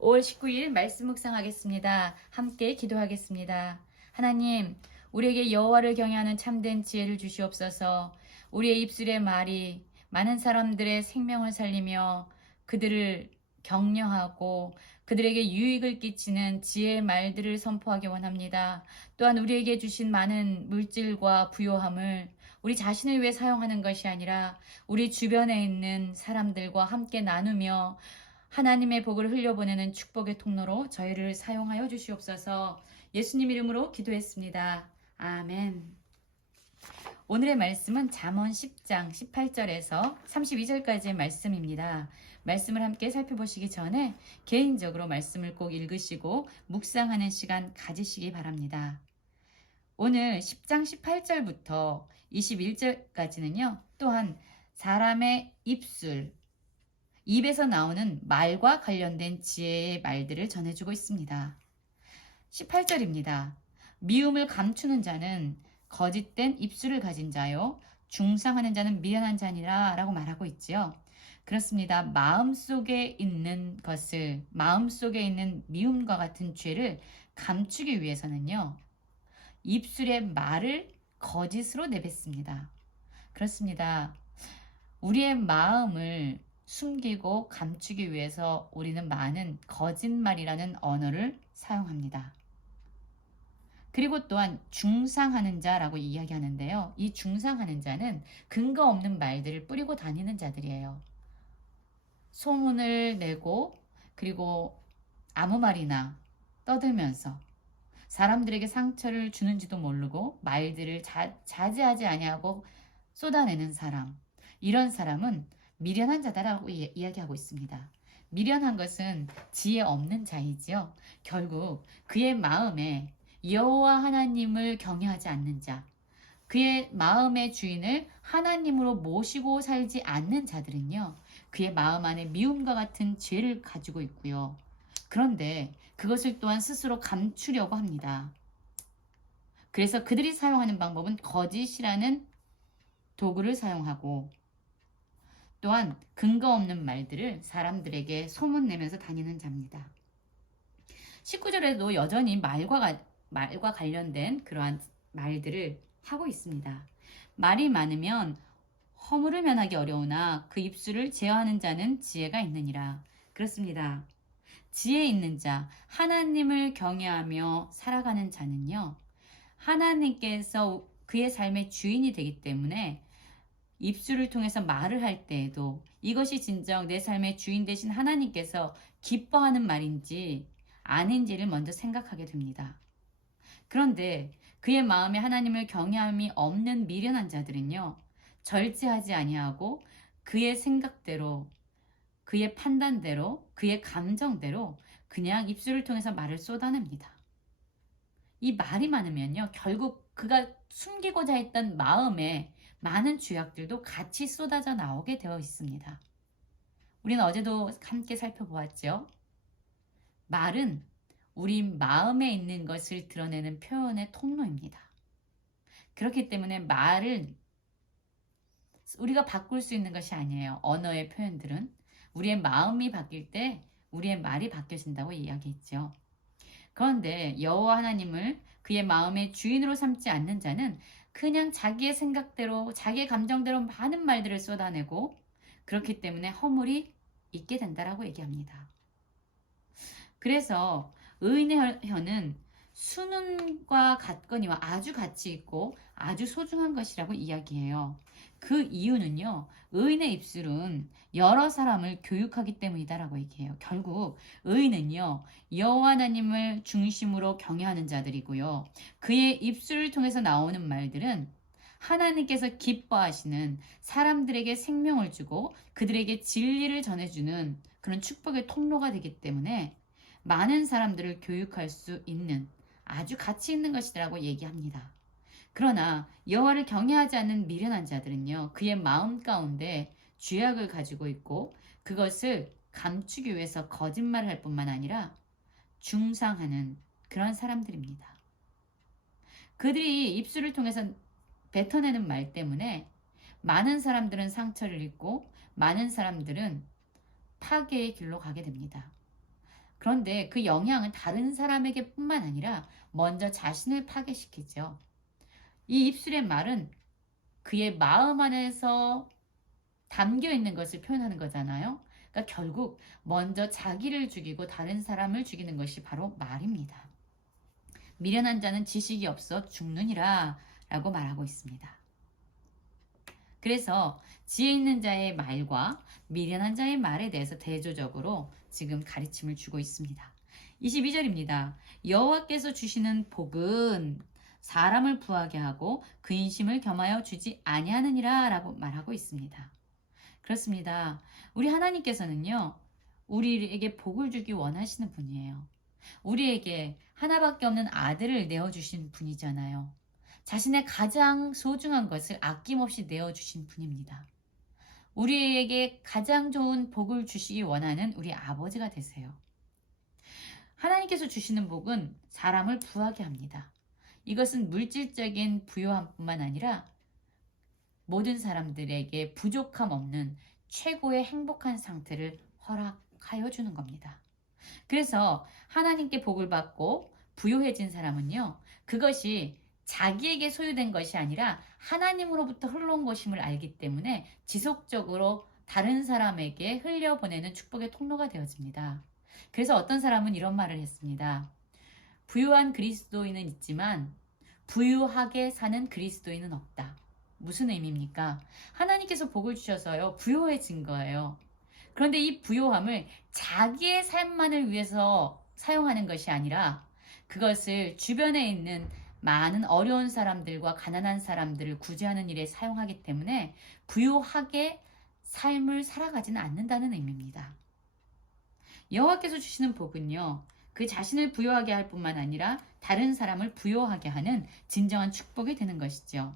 5월 19일 말씀 묵상하겠습니다. 함께 기도하겠습니다. 하나님, 우리에게 여호와를 경외하는 참된 지혜를 주시옵소서. 우리의 입술의 말이 많은 사람들의 생명을 살리며 그들을 격려하고 그들에게 유익을 끼치는 지혜의 말들을 선포하기 원합니다. 또한 우리에게 주신 많은 물질과 부요함을 우리 자신을 위해 사용하는 것이 아니라 우리 주변에 있는 사람들과 함께 나누며 하나님의 복을 흘려보내는 축복의 통로로 저희를 사용하여 주시옵소서. 예수님 이름으로 기도했습니다. 아멘. 오늘의 말씀은 잠언 10장 18절에서 32절까지의 말씀입니다. 말씀을 함께 살펴보시기 전에 개인적으로 말씀을 꼭 읽으시고 묵상하는 시간 가지시기 바랍니다. 오늘 10장 18절부터 21절까지는요. 또한 사람의 입에서 나오는 말과 관련된 지혜의 말들을 전해주고 있습니다. 18절입니다. 미움을 감추는 자는 거짓된 입술을 가진 자요. 중상하는 자는 미련한 자니라 라고 말하고 있지요. 그렇습니다. 마음속에 있는 것을, 마음속에 있는 미움과 같은 죄를 감추기 위해서는요. 입술의 말을 거짓으로 내뱉습니다. 그렇습니다. 우리의 마음을 숨기고 감추기 위해서 우리는 많은 거짓말이라는 언어를 사용합니다. 그리고 또한 중상하는 자라고 이야기하는데요. 이 중상하는 자는 근거 없는 말들을 뿌리고 다니는 자들이에요. 소문을 내고 그리고 아무 말이나 떠들면서 사람들에게 상처를 주는지도 모르고 말들을 자제하지 아니하고 쏟아내는 사람. 이런 사람은 미련한 자다라고 이야기하고 있습니다. 미련한 것은 지혜 없는 자이지요. 결국 그의 마음에 여호와 하나님을 경외하지 않는 자, 그의 마음의 주인을 하나님으로 모시고 살지 않는 자들은요. 그의 마음 안에 미움과 같은 죄를 가지고 있고요. 그런데 그것을 또한 스스로 감추려고 합니다. 그래서 그들이 사용하는 방법은 거짓이라는 도구를 사용하고 또한 근거 없는 말들을 사람들에게 소문내면서 다니는 자입니다. 19절에도 여전히 말과 관련된 그러한 말들을 하고 있습니다. 말이 많으면 허물을 면하기 어려우나 그 입술을 제어하는 자는 지혜가 있느니라. 그렇습니다. 지혜 있는 자, 하나님을 경외하며 살아가는 자는요. 하나님께서 그의 삶의 주인이 되기 때문에 입술을 통해서 말을 할 때에도 이것이 진정 내 삶의 주인 되신 하나님께서 기뻐하는 말인지 아닌지를 먼저 생각하게 됩니다. 그런데 그의 마음에 하나님을 경외함이 없는 미련한 자들은요. 절제하지 아니하고 그의 생각대로, 그의 판단대로, 그의 감정대로 그냥 입술을 통해서 말을 쏟아냅니다. 이 말이 많으면요. 결국 그가 숨기고자 했던 마음에 많은 죄악들도 같이 쏟아져 나오게 되어 있습니다. 우리는 어제도 함께 살펴보았죠. 말은 우리 마음에 있는 것을 드러내는 표현의 통로입니다. 그렇기 때문에 말을 우리가 바꿀 수 있는 것이 아니에요. 언어의 표현들은 우리의 마음이 바뀔 때 우리의 말이 바뀌어진다고 이야기했죠. 그런데 여호와 하나님을 그의 마음의 주인으로 삼지 않는 자는 그냥 자기의 생각대로 자기의 감정대로 많은 말들을 쏟아내고 그렇기 때문에 허물이 있게 된다라고 얘기합니다. 그래서 의인의 혀는 수는과 같거니와 아주 가치 있고 아주 소중한 것이라고 이야기해요. 그 이유는요. 의인의 입술은 여러 사람을 교육하기 때문이다라고 얘기해요. 결국 의인은요. 여호와 하나님을 중심으로 경외하는 자들이고요. 그의 입술을 통해서 나오는 말들은 하나님께서 기뻐하시는 사람들에게 생명을 주고 그들에게 진리를 전해주는 그런 축복의 통로가 되기 때문에 많은 사람들을 교육할 수 있는 아주 가치 있는 것이라고 얘기합니다. 그러나 여호와를 경외하지 않는 미련한 자들은요. 그의 마음 가운데 죄악을 가지고 있고 그것을 감추기 위해서 거짓말을 할 뿐만 아니라 중상하는 그런 사람들입니다. 그들이 입술을 통해서 뱉어내는 말 때문에 많은 사람들은 상처를 입고 많은 사람들은 파괴의 길로 가게 됩니다. 그런데 그 영향은 다른 사람에게뿐만 아니라 먼저 자신을 파괴시키죠. 이 입술의 말은 그의 마음 안에서 담겨 있는 것을 표현하는 거잖아요. 그러니까 결국 먼저 자기를 죽이고 다른 사람을 죽이는 것이 바로 말입니다. 미련한 자는 지식이 없어 죽느니라 라고 말하고 있습니다. 그래서 지혜 있는 자의 말과 미련한 자의 말에 대해서 대조적으로 지금 가르침을 주고 있습니다. 22절입니다. 여호와께서 주시는 복은 사람을 부하게 하고 그 인심을 겸하여 주지 아니하느니라 라고 말하고 있습니다. 그렇습니다. 우리 하나님께서는요, 우리에게 복을 주기 원하시는 분이에요. 우리에게 하나밖에 없는 아들을 내어주신 분이잖아요. 자신의 가장 소중한 것을 아낌없이 내어주신 분입니다. 우리에게 가장 좋은 복을 주시기 원하는 우리 아버지가 되세요. 하나님께서 주시는 복은 사람을 부하게 합니다. 이것은 물질적인 부요함뿐만 아니라 모든 사람들에게 부족함 없는 최고의 행복한 상태를 허락하여 주는 겁니다. 그래서 하나님께 복을 받고 부요해진 사람은요, 그것이 자기에게 소유된 것이 아니라 하나님으로부터 흘러온 것임을 알기 때문에 지속적으로 다른 사람에게 흘려보내는 축복의 통로가 되어집니다. 그래서 어떤 사람은 이런 말을 했습니다. 부유한 그리스도인은 있지만 부유하게 사는 그리스도인은 없다. 무슨 의미입니까? 하나님께서 복을 주셔서요, 부요해진 거예요. 그런데 이 부요함을 자기의 삶만을 위해서 사용하는 것이 아니라 그것을 주변에 있는 많은 어려운 사람들과 가난한 사람들을 구제하는 일에 사용하기 때문에 부유하게 삶을 살아가지는 않는다는 의미입니다. 여호와께서 주시는 복은요, 그 자신을 부요하게 할 뿐만 아니라 다른 사람을 부요하게 하는 진정한 축복이 되는 것이죠.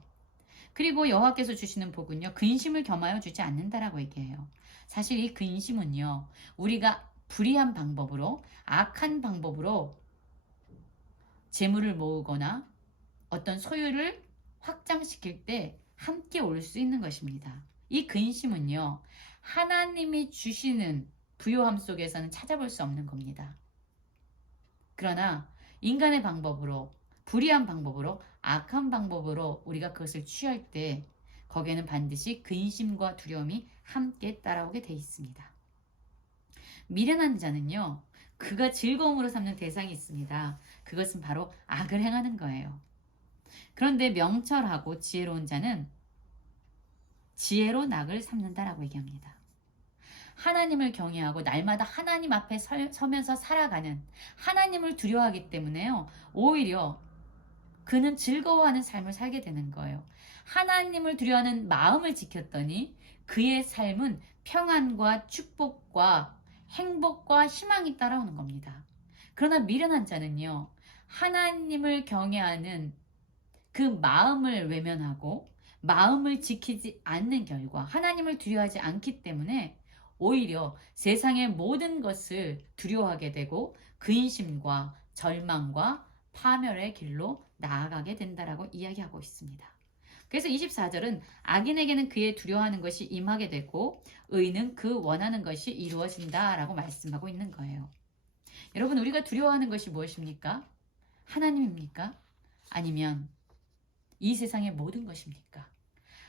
그리고 여호와께서 주시는 복은요, 근심을 겸하여 주지 않는다라고 얘기해요. 사실 이 근심은요, 우리가 불의한 방법으로, 악한 방법으로 재물을 모으거나 어떤 소유를 확장시킬 때 함께 올 수 있는 것입니다. 이 근심은요, 하나님이 주시는 부요함 속에서는 찾아볼 수 없는 겁니다. 그러나 인간의 방법으로, 불의한 방법으로, 악한 방법으로 우리가 그것을 취할 때 거기에는 반드시 근심과 두려움이 함께 따라오게 돼 있습니다. 미련한 자는요, 그가 즐거움으로 삼는 대상이 있습니다. 그것은 바로 악을 행하는 거예요. 그런데 명철하고 지혜로운 자는 지혜로 낙을 삼는다라고 얘기합니다. 하나님을 경외하고 날마다 하나님 앞에 서면서 살아가는, 하나님을 두려워하기 때문에요, 오히려 그는 즐거워하는 삶을 살게 되는 거예요. 하나님을 두려워하는 마음을 지켰더니 그의 삶은 평안과 축복과 행복과 희망이 따라오는 겁니다. 그러나 미련한 자는요, 하나님을 경외하는 그 마음을 외면하고 마음을 지키지 않는 결과, 하나님을 두려워하지 않기 때문에 오히려 세상의 모든 것을 두려워하게 되고 근심과 절망과 파멸의 길로 나아가게 된다라고 이야기하고 있습니다. 그래서 24절은 악인에게는 그의 두려워하는 것이 임하게 되고 의인은 그 원하는 것이 이루어진다라고 말씀하고 있는 거예요. 여러분, 우리가 두려워하는 것이 무엇입니까? 하나님입니까? 아니면 이 세상의 모든 것입니까?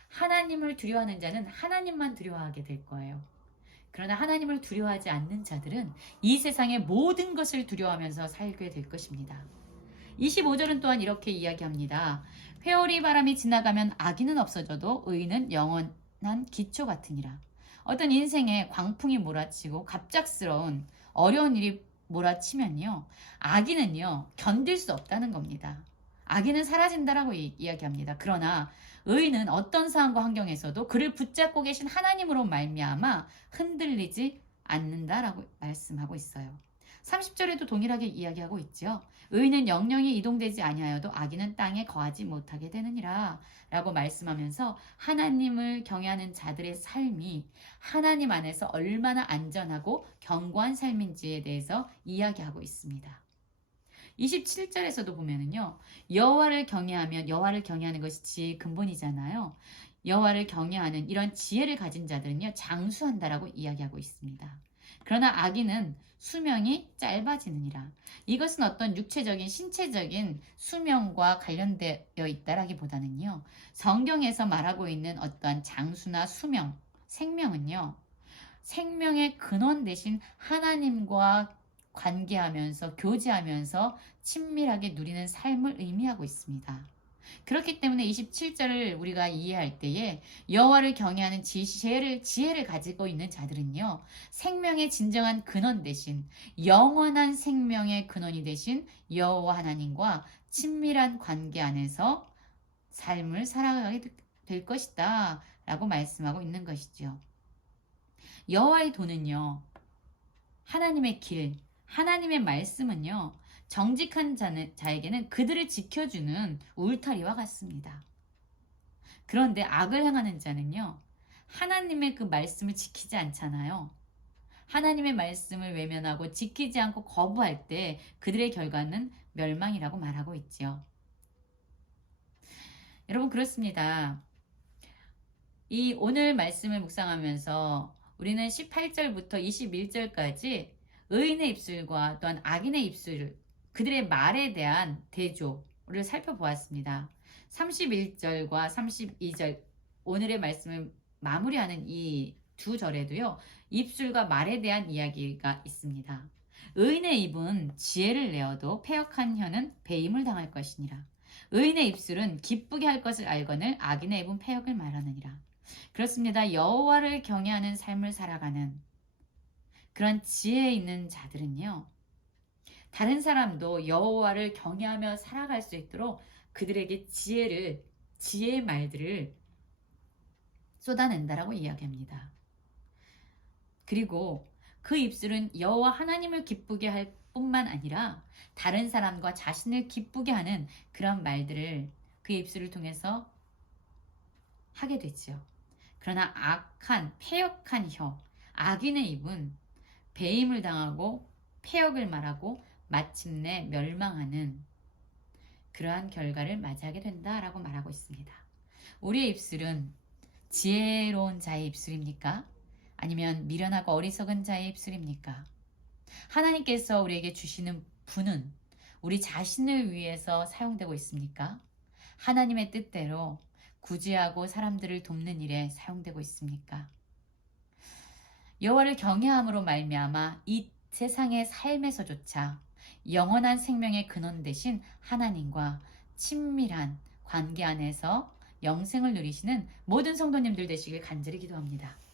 하나님을 두려워하는 자는 하나님만 두려워하게 될 거예요. 그러나 하나님을 두려워하지 않는 자들은 이 세상의 모든 것을 두려워하면서 살게 될 것입니다. 25절은 또한 이렇게 이야기합니다. 회오리 바람이 지나가면 악인은 없어져도 의인은 영원한 기초 같으니라. 어떤 인생에 광풍이 몰아치고 갑작스러운 어려운 일이 몰아치면요, 악인은요 견딜 수 없다는 겁니다. 악인은 사라진다라고 이야기합니다. 그러나 의인은 어떤 상황과 환경에서도 그를 붙잡고 계신 하나님으로 말미암아 흔들리지 않는다라고 말씀하고 있어요. 30절에도 동일하게 이야기하고 있죠. 의인은 영영이 이동되지 아니하여도 악인은 땅에 거하지 못하게 되느니라 라고 말씀하면서 하나님을 경외하는 자들의 삶이 하나님 안에서 얼마나 안전하고 견고한 삶인지에 대해서 이야기하고 있습니다. 27절에서도 보면은요, 여호와를 경외하는 것이 지혜의 근본이잖아요. 여호와를 경외하는 이런 지혜를 가진 자들은요, 장수한다라고 이야기하고 있습니다. 그러나 악인은 수명이 짧아지느니라. 이것은 어떤 육체적인 신체적인 수명과 관련되어 있다라기보다는요. 성경에서 말하고 있는 어떠한 장수나 수명, 생명은요. 생명의 근원 대신 하나님과 관계하면서 교제하면서 친밀하게 누리는 삶을 의미하고 있습니다. 그렇기 때문에 27절을 우리가 이해할 때에 여호와를 경외하는 지혜를 가지고 있는 자들은요. 생명의 진정한 근원 대신 영원한 생명의 근원이 되신 여호와 하나님과 친밀한 관계 안에서 삶을 살아가게 될 것이다 라고 말씀하고 있는 것이죠. 여호와의 도는요. 하나님의 길, 하나님의 말씀은요. 정직한 자에게는 그들을 지켜주는 울타리와 같습니다. 그런데 악을 행하는 자는요. 하나님의 그 말씀을 지키지 않잖아요. 하나님의 말씀을 외면하고 지키지 않고 거부할 때 그들의 결과는 멸망이라고 말하고 있지요. 여러분 그렇습니다. 이 오늘 말씀을 묵상하면서 우리는 18절부터 21절까지 의인의 입술과 또한 악인의 입술, 그들의 말에 대한 대조를 살펴보았습니다. 31절과 32절 오늘의 말씀을 마무리하는 이 두 절에도요. 입술과 말에 대한 이야기가 있습니다. 의인의 입은 지혜를 내어도 패역한 혀는 배임을 당할 것이니라. 의인의 입술은 기쁘게 할 것을 알거늘 악인의 입은 패역을 말하느니라. 그렇습니다. 여호와를 경외하는 삶을 살아가는 그런 지혜 있는 자들은요. 다른 사람도 여호와를 경외하며 살아갈 수 있도록 그들에게 지혜의 말들을 쏟아낸다라고 이야기합니다. 그리고 그 입술은 여호와 하나님을 기쁘게 할 뿐만 아니라 다른 사람과 자신을 기쁘게 하는 그런 말들을 그 입술을 통해서 하게 되지요. 그러나 패역한 혀, 악인의 입은 배임을 당하고 패역을 말하고 마침내 멸망하는 그러한 결과를 맞이하게 된다라고 말하고 있습니다. 우리의 입술은 지혜로운 자의 입술입니까? 아니면 미련하고 어리석은 자의 입술입니까? 하나님께서 우리에게 주시는 분은 우리 자신을 위해서 사용되고 있습니까? 하나님의 뜻대로 구제하고 사람들을 돕는 일에 사용되고 있습니까? 여호와를 경외함으로 말미암아 이 세상의 삶에서조차 영원한 생명의 근원 되신 하나님과 친밀한 관계 안에서 영생을 누리시는 모든 성도님들 되시길 간절히 기도합니다.